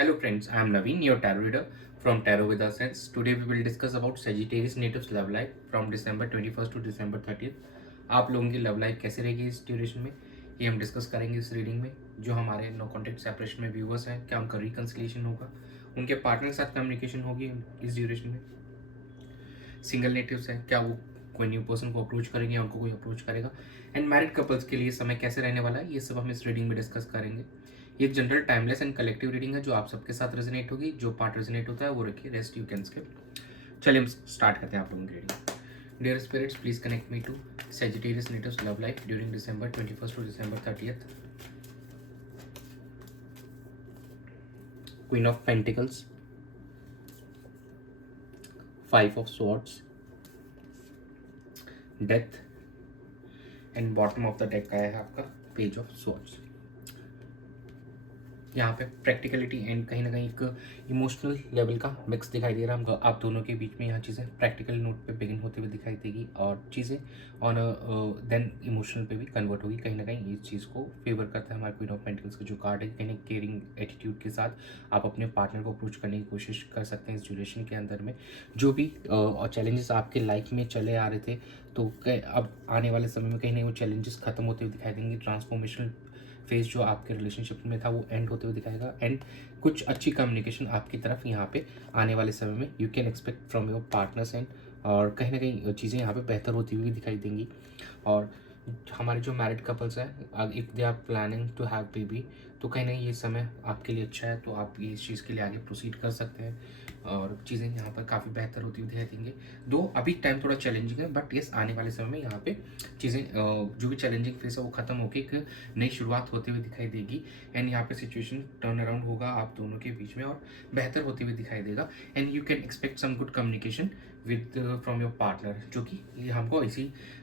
Hello friends, I am Naveen, your tarot reader from Tarot with Sense. Today we will discuss about Sagittarius natives love life from December 21st to December 30th. आप लोगों की love life कैसे रहेगी इस duration में, ये हम discuss करेंगे इस रीडिंग में। जो हमारे नो कॉन्टेक्ट सेपरेशन में व्यूअर्स हैं, क्या उनका रिकन्सिलिएशन होगा, उनके पार्टनर के साथ कम्युनिकेशन होगी इस ड्यूरेशन में। सिंगल नेटिव्स हैं, क्या वो कोई न्यू पर्सन को अप्रोच करेंगे या उनको कोई अप्रोच करेगा। एंड मैरिड कपल्स के लिए समय कैसे रहने वाला है, ये सब हम इस रीडिंग में डिस्कस करेंगे। ये एक general timeless and collective reading है जो आप सबके साथ रेजोनेट होगी। जो पार्ट रेजोनेट होता है वो रखिए, रेस्ट यू कैन स्किप। चलिए हम स्टार्ट करते हैं आप लोगों की reading. Dear spirits, please connect me to Sagittarius natives love life during December 21st to December 30th. Queen of Pentacles, Five of Swords, Death, and bottom of the deck आया है आपका पेज ऑफ सॉर्ड्स। यहाँ पे practicality and कहीं ना कहीं एक emotional level का मिक्स दिखाई दे रहा है। हम आप दोनों के बीच में यहाँ चीज़ें प्रैक्टिकल नोट पे बिगिन होते हुए दिखाई देगी और चीज़ें ऑन देन इमोशनल पे भी कन्वर्ट होगी। कहीं ना कहीं इस चीज़ को फेवर करता है हमारे क्वीन ऑफ पेंटिकल्स का जो कार्ड है। कहीं ना केयरिंग एटीट्यूड के साथ आप अपने पार्टनर को अप्रोच करने की कोशिश कर सकते हैं इस ड्यूरेशन के अंदर में। जो भी चैलेंजेस आपके लाइफ में चले आ रहे थे, तो अब आने वाले समय में कहीं ना वो चैलेंजेस खत्म होते हुए दिखाई देंगे। ट्रांसफॉर्मेशनल फेज जो आपके रिलेशनशिप में था वो एंड होते हुए दिखाएगा एंड कुछ अच्छी कम्युनिकेशन आपकी तरफ यहाँ पे आने वाले समय में you can expect from your partners and और कहीं ना कहीं चीज़ें यहाँ पे बेहतर होती हुई दिखाई देंगी। और हमारे जो मैरिड कपल्स हैं, if they are planning to have baby, तो कहीं ना ये समय आपके लिए अच्छा है, तो आप ये इस चीज़ के लिए आगे प्रोसीड कर सकते हैं और चीज़ें यहाँ पर काफ़ी बेहतर होती हुई दिखाई देंगे। दो अभी टाइम थोड़ा चैलेंजिंग है, बट यस आने वाले समय में यहाँ पे चीज़ें जो भी चैलेंजिंग फेस है वो खत्म होकर एक नई शुरुआत होती हुई दिखाई देगी एंड यहाँ पे सिचुएशन टर्न अराउंड होगा आप दोनों के बीच में और बेहतर होती हुई दिखाई देगा and you can expect some good communication with from your partner, जो कि ये हमको इसी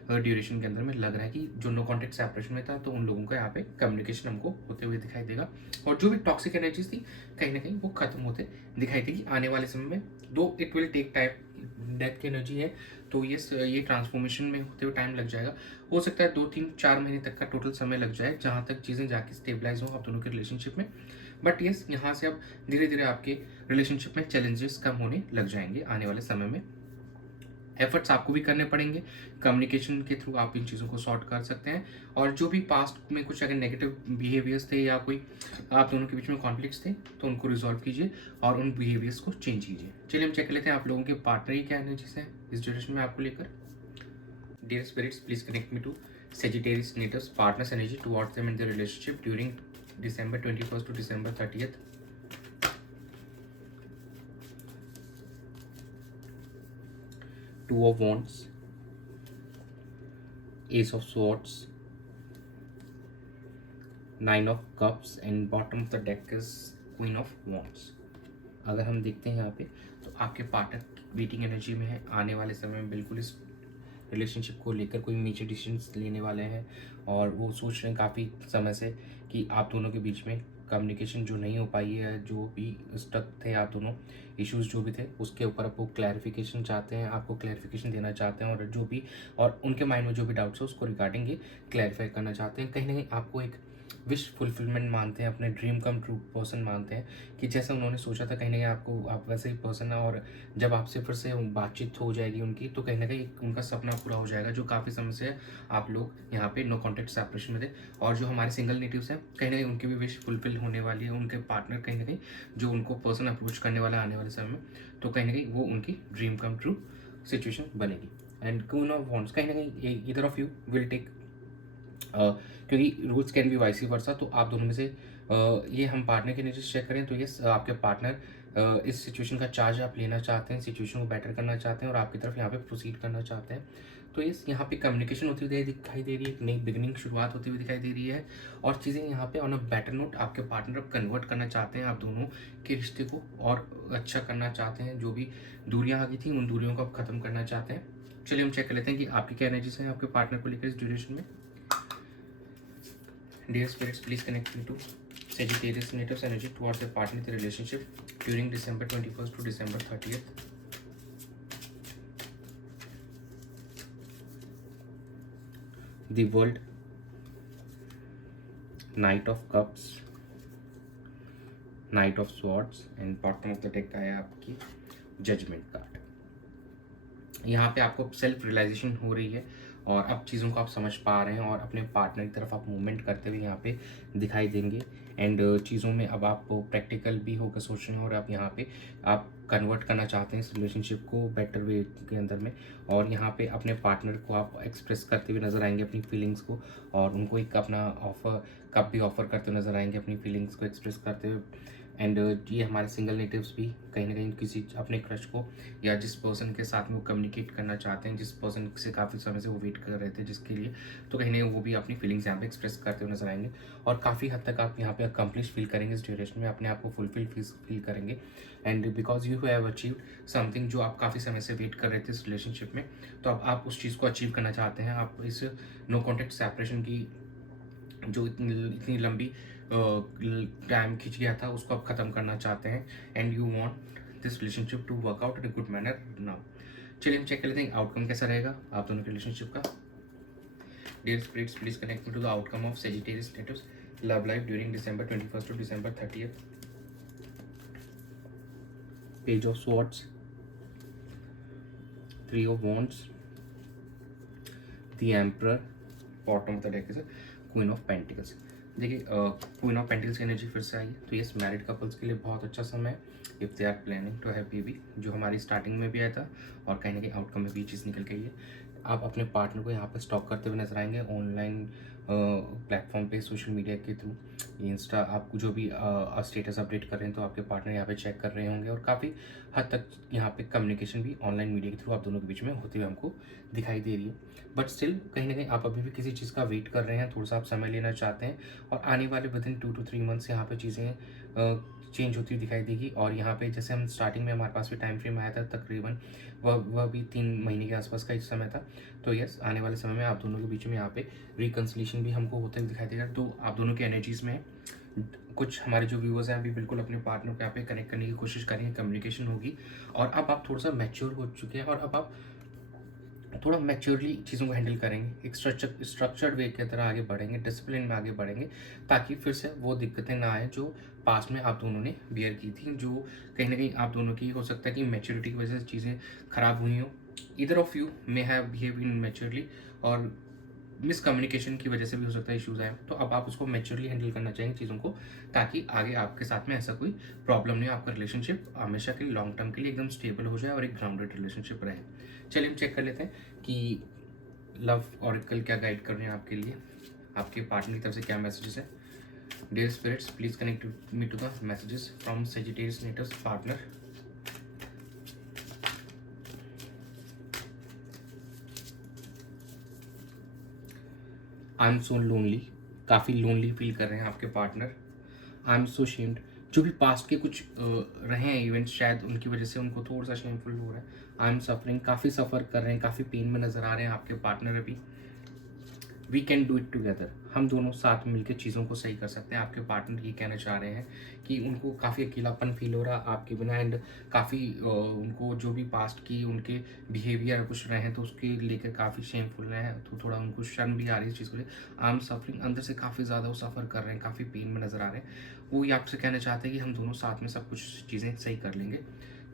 ड्यूरेशन के अंदर में लग रहा है कि जो नो कॉन्टेक्ट सेपरेशन में था तो उन लोगों का यहाँ पे कम्युनिकेशन हमको होते हुए दिखाई देगा और जो भी टॉक्सिक एनर्जीज थी कहीं ना कहीं वो खत्म होते दिखाई देगी आने वाले समय में। Though it will take time, death की एनर्जी है तो ये ट्रांसफॉर्मेशन में होते हुए टाइम लग जाएगा। हो सकता है 2 3 4 महीने तक का टोटल समय लग जाए जहाँ तक चीज़ें जाके स्टेबलाइज हो आप दोनों के रिलेशनशिप में। बट यस यहाँ से अब धीरे धीरे आपके रिलेशनशिप में चैलेंजेस कम होने लग जाएंगे आने वाले समय में। एफर्ट्स आपको भी करने पड़ेंगे, कम्युनिकेशन के थ्रू आप इन चीज़ों को सॉर्ट कर सकते हैं और जो भी पास्ट में कुछ अगर नेगेटिव बिहेवियर्स थे या कोई आप दोनों के बीच में कॉन्फ्लिक्ट्स थे तो उनको रिजॉल्व कीजिए और उन बिहेवियर्स को चेंज कीजिए। चलिए हम चेक कर लेते हैं आप लोगों के पार्टनर की क्या एनर्जीज हैं इस ड्यूरेशन में आपको लेकर। Dear spirits, please connect me to Sagittarius natives partners energy towards them in their relationship during December 21st to December 30th. Two of Wands, Ace of Swords, Nine of Cups and bottom of the deck is Queen of Wands. अगर हम देखते हैं यहाँ पे तो आपके partner waiting energy में है। आने वाले समय में बिल्कुल इस रिलेशनशिप को लेकर कोई मेजर डिसीजंस लेने वाले हैं और वो सोच रहे हैं काफ़ी समय से कि आप दोनों के बीच में कम्युनिकेशन जो नहीं हो पाई है, जो भी स्टक थे आप दोनों इश्यूज जो भी थे उसके ऊपर आपको क्लैरिफिकेशन चाहते हैं, आपको क्लैरिफिकेशन देना चाहते हैं और जो भी और उनके माइंड में जो भी डाउट्स है उसको रिगार्डिंग ये क्लैरिफाई करना चाहते हैं। कहीं ना कहीं आपको एक विश फुलफिलमेंट मानते हैं, अपने ड्रीम कम ट्रू पर्सन मानते हैं कि जैसा उन्होंने सोचा था कहीं ना कहीं आपको आप वैसे ही पर्सन है और जब आपसे फिर से बातचीत हो जाएगी उनकी तो कहीं ना कहीं उनका सपना पूरा हो जाएगा जो काफ़ी समय से आप लोग यहाँ पे नो कॉन्टेक्ट सेपरेशन में थे। और जो हमारे सिंगल नेटिव्स हैं कहीं ना कहीं उनकी भी विश फुलफिल होने वाली है, उनके पार्टनर कहीं ना कहीं जो उनको पर्सन अप्रोच करने वाला आने वाले समय में तो कहीं ना कहीं वो उनकी ड्रीम कम ट्रू सिचुएशन बनेगी। एंड क्वीन ऑफ वॉन्ड्स कहीं ना कहीं इधर ऑफ यू विल टेक क्योंकि rules can be vice versa, तो आप दोनों में से ये हम पार्टनर के नीचे चेक करें तो ये आपके पार्टनर इस सिचुएशन का चार्ज आप लेना चाहते हैं, सिचुएशन को बेटर करना चाहते हैं और आपकी तरफ यहाँ पे प्रोसीड करना चाहते हैं। तो इस यहाँ पे कम्युनिकेशन होती हुई दिखाई दे रही है, एक नई बिगिनिंग शुरुआत होती हुई दिखाई दे रही है और चीज़ें यहाँ पे ऑन अ बेटर नोट आपके पार्टनर अब कन्वर्ट करना चाहते हैं, आप दोनों के रिश्ते को और अच्छा करना चाहते हैं। जो भी दूरियाँ आ गई थी उन दूरियों को अब खत्म करना चाहते हैं। चलिए हम चेक कर लेते हैं कि आपकी क्या एनर्जीज हैं आपके पार्टनर को लेकर इस ड्यूरेशन में। Dear spirits, please connect me to Sagittarius natives energy towards their partner in the relationship during December 21st to December 30th. The World, Knight of Cups, night of swords and bottom of the deck का है आपकी judgement card. यहाँ पे आपको self realisation हो रही है और अब चीज़ों को आप समझ पा रहे हैं और अपने पार्टनर की तरफ आप मूवमेंट करते हुए यहाँ पे दिखाई देंगे। एंड चीज़ों में अब आप प्रैक्टिकल भी होकर सोच रहे हैं और आप यहाँ पे आप कन्वर्ट करना चाहते हैं इस रिलेशनशिप को बेटर वे के अंदर में। और यहाँ पे अपने पार्टनर को आप एक्सप्रेस करते हुए नज़र आएंगे अपनी फीलिंग्स को, और उनको एक अपना ऑफर कप भी ऑफर करते हुए नज़र आएंगे अपनी फीलिंग्स को एक्सप्रेस करते हुए। एंड ये हमारे सिंगल नेटिव्स भी कहीं ना कहीं किसी अपने क्रश को या जिस पर्सन के साथ में वो कम्युनिकेट करना चाहते हैं, जिस पर्सन से काफ़ी समय से वो वेट कर रहे थे जिसके लिए, तो कहीं ना कहीं वो भी अपनी फीलिंग्स यहाँ पे एक्सप्रेस करते हुए नजर आएंगे। और काफ़ी हद तक आप यहाँ पे अकम्प्लिश फील करेंगे इस ड्यूरेशन में, अपने आप को फुलफिल फील करेंगे। And because you have achieve something जो आप काफ़ी समय से वेट कर रहे थे इस रिलेशनशिप में, तो अब आप उस चीज़ को अचीव करना चाहते हैं। आप इस नो कॉन्टेक्ट सेपरेशन की जो इतनी लंबी टाइम खिंच गया था उसको आप ख़त्म करना चाहते हैं। And you want this relationship to work out in a good manner now. चलिए हम चेक कर लेते हैं आउटकम कैसा रहेगा आप दोनों के रिलेशनशिप का। Dear spirits please connect me to the outcome of Sagittarius status love life during December 21st to December 30th। Page of swords, 3 of Wands, the emperor, bottom of the deck is queen of pentacles. देखिए queen of pentacles की energy फिर से आई है, तो ये married couples के लिए बहुत अच्छा समय है if they are planning to have baby, जो हमारी स्टार्टिंग में भी आया था और कहीं ना कहीं आउटकम में भी चीज़ निकल गई है। आप अपने पार्टनर को यहाँ पर स्टॉक करते हुए नजर आएंगे ऑनलाइन प्लेटफॉर्म पे, सोशल मीडिया के थ्रू, इंस्टा, आप जो भी स्टेटस अपडेट कर रहे हैं तो आपके पार्टनर यहाँ पे चेक कर रहे होंगे। और काफ़ी हद तक यहाँ पे कम्युनिकेशन भी ऑनलाइन मीडिया के थ्रू आप दोनों के बीच में होते हुए हमको दिखाई दे रही है। बट स्टिल कहीं ना कहीं आप अभी भी किसी चीज़ का वेट कर रहे हैं, थोड़ा सा आप समय लेना चाहते हैं और आने वाले विदिन 2 to 3 मंथ्स यहाँ पे चीज़ें चेंज होती हुई दिखाई देगी। और यहाँ पे जैसे हम स्टार्टिंग में हमारे पास भी टाइम फ्रेम आया था तकरीबन वह भी 3 महीने के आसपास का इस समय था। तो यस, आने वाले समय में आप दोनों के बीच में यहाँ पे रिकन्सिलेशन भी हमको होते हुए दिखाई देगा। तो आप दोनों की एनर्जीज में कुछ हमारे जो व्यूअर्स हैं अभी बिल्कुल अपने पार्टनर को यहाँ पे कनेक्ट करने की कोशिश करेंगे, कम्युनिकेशन होगी। और अब आप थोड़ा सा मैच्योर हो चुके हैं और अब आप थोड़ा मैच्योरली चीज़ों को हैंडल करेंगे, एक स्ट्रक्चर्ड वे की तरह आगे बढ़ेंगे, डिसिप्लिन में आगे बढ़ेंगे, ताकि फिर से वो दिक्कतें ना आए जो पास में आप दोनों ने बियर की थी, जो कहीं ना कहीं आप दोनों की हो सकता है कि मैच्योरिटी की वजह से चीज़ें खराब हुई हो। Either of you may have behave in maturely और मिसकम्युनिकेशन की वजह से भी हो सकता है इश्यूज आए। तो अब आप उसको मैच्योरली हैंडल करना चाहेंगे चीज़ों को, ताकि आगे आपके साथ में ऐसा कोई प्रॉब्लम नहीं हो, आपका रिलेशनशिप हमेशा के लिए लॉन्ग टर्म के लिए एकदम स्टेबल हो जाए और एक ग्राउंडेड रिलेशनशिप रहे। चलिए हम चेक कर लेते हैं कि लव ऑरेकल क्या गाइड कर रहे हैं आपके लिए, आपके पार्टनर की तरफ से क्या मैसेजेस है। Dear spirits please connect me to the messages from Sagittarius natives partner. I am so lonely, काफ़ी लोनली फील कर रहे हैं आपके partner. I am so shamed, जो भी पास्ट के कुछ रहे हैं इवेंट्स शायद उनकी वजह से उनको थोड़ा सा शेमफुल हो रहा है। आई एम सफरिंग, काफ़ी सफ़र कर रहे हैं, काफ़ी पेन में नज़र आ रहे हैं आपके पार्टनर अभी। We can do it together, हम दोनों साथ में मिलकर चीज़ों को सही कर सकते हैं। आपके पार्टनर ये कहना चाह रहे हैं कि उनको काफ़ी अकेलापन फील हो रहा आपके बिना, एंड काफ़ी उनको जो भी पास्ट की उनके बिहेवियर कुछ रहे हैं तो उसके लेकर काफ़ी शेमफुल रहे हैं, तो थोड़ा उनको शर्म भी आ रही है इस चीज़ को लेकर। आई एम सफरिंग, अंदर से काफ़ी ज़्यादा वो सफ़र कर रहे हैं, काफ़ी पेन में नज़र आ रहे हैं। वो ये आपसे कहना चाहते हैं कि हम दोनों साथ में सब कुछ चीज़ें सही कर लेंगे।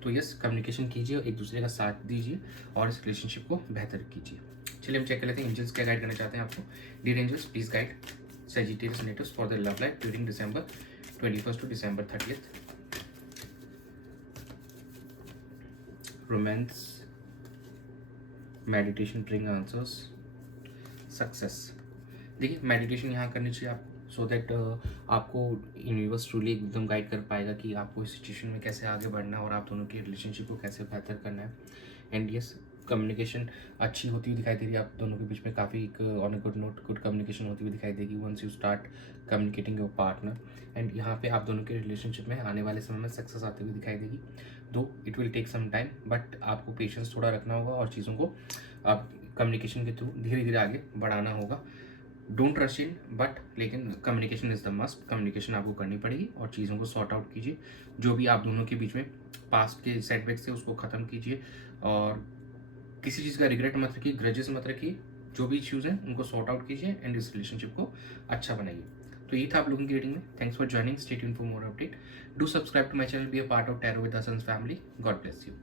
तो यस, कम्युनिकेशन कीजिए, एक दूसरे का साथ दीजिए और इस रिलेशनशिप को बेहतर कीजिए। चलिए हम चेक कर लेते हैं एंजल्स क्या गाइड करना चाहते हैं आपको। Dear angels please guide Sagittarius nators for their love life during December 21st to December 30th। Romance, meditation bring answers, success। देखिए मेडिटेशन यहाँ करनी चाहिए आप, सो दैट आपको यूनिवर्स ट्रूली एकदम गाइड कर पाएगा कि आपको इस सिचुएशन में कैसे आगे बढ़ना है और आप दोनों की रिलेशनशिप को कैसे बेहतर करना है। एंड यस, कम्युनिकेशन अच्छी होती हुई दिखाई दे रही है आप दोनों के बीच में, काफ़ी एक on a good note good communication होती हुई दिखाई देगी once you start communicating your partner. And यहाँ पे आप दोनों के रिलेशनशिप में आने वाले समय में सक्सेस आती हुई दिखाई देगी, though it will take some time, but आपको पेशेंस थोड़ा रखना होगा और चीज़ों को आप कम्युनिकेशन के थ्रू धीरे धीरे आगे बढ़ाना होगा। डोंट रश इन, बट लेकिन communication is the must, communication आपको करनी पड़ेगी और चीज़ों को सॉर्ट आउट कीजिए। जो भी आप दोनों के बीच में पास्ट के सेटबैक्स थे उसको ख़त्म कीजिए और किसी चीज़ का रिग्रेट मत रखिए, ग्रजेस मत रखिए, जो भी इश्यूज़ हैं उनको सॉर्ट आउट कीजिए एंड इस रिलेशनशिप को अच्छा बनाइए। तो ये था आप लोगों की रीडिंग में. Thanks for joining. Stay tuned for more update. Do subscribe to my channel. Be a part of tarot with Hasan's family. God bless you.